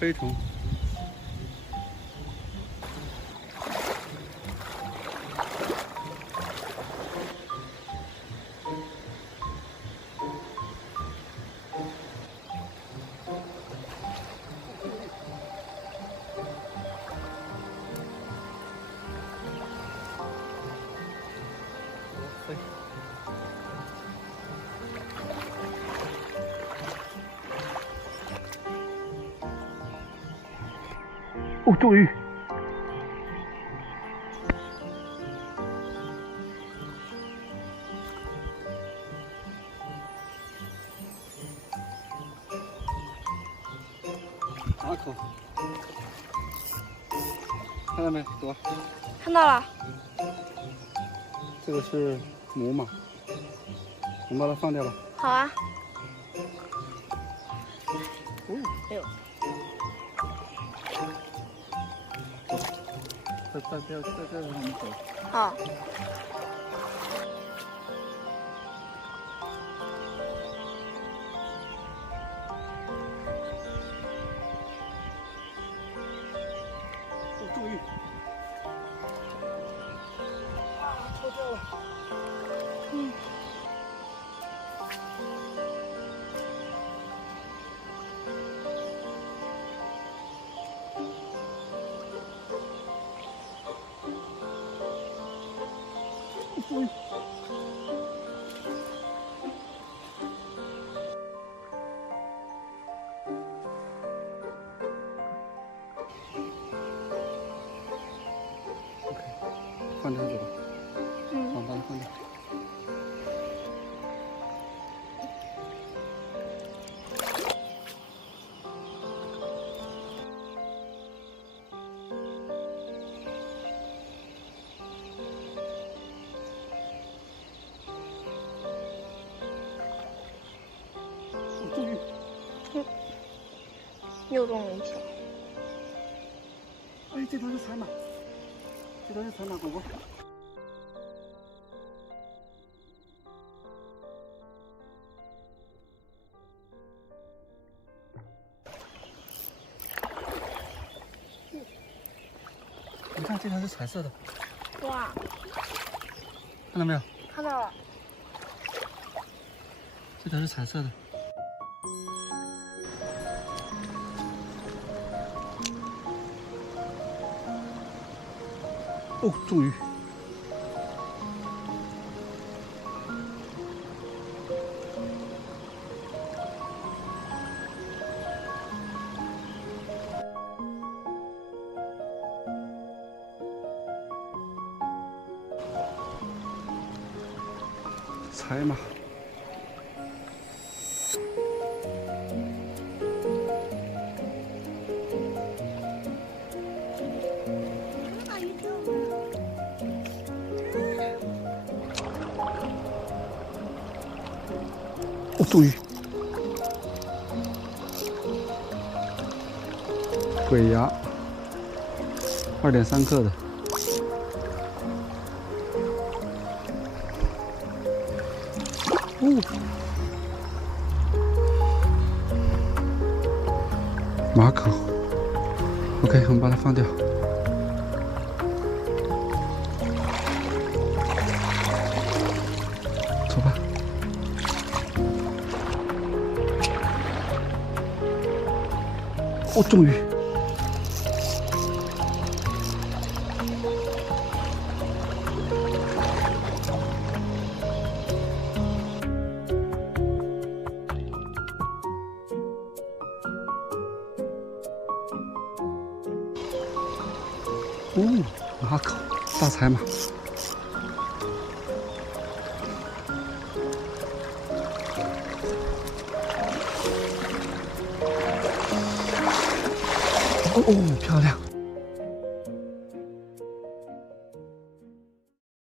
飞虫。哦，斗鱼！马口，看到没？多。看到了。这个是母马，我们把它放掉吧。好啊。哦，哎呦。再让我们走。好。哦，终于。脱掉了。嗯。终于。OK， 放掉走吧。嗯。把它放掉。终于，又中了一条。哎，这条是彩马，这条是彩马狗狗。你看这条是彩色的。哇！看到没有？看到了。这条是彩色的。哦，终于！彩马。哦，终于！鬼牙，2.3克的。哦，马口。OK， 我们把它放掉。走吧。哦，终于！哦，马口，大彩马。哦，漂亮。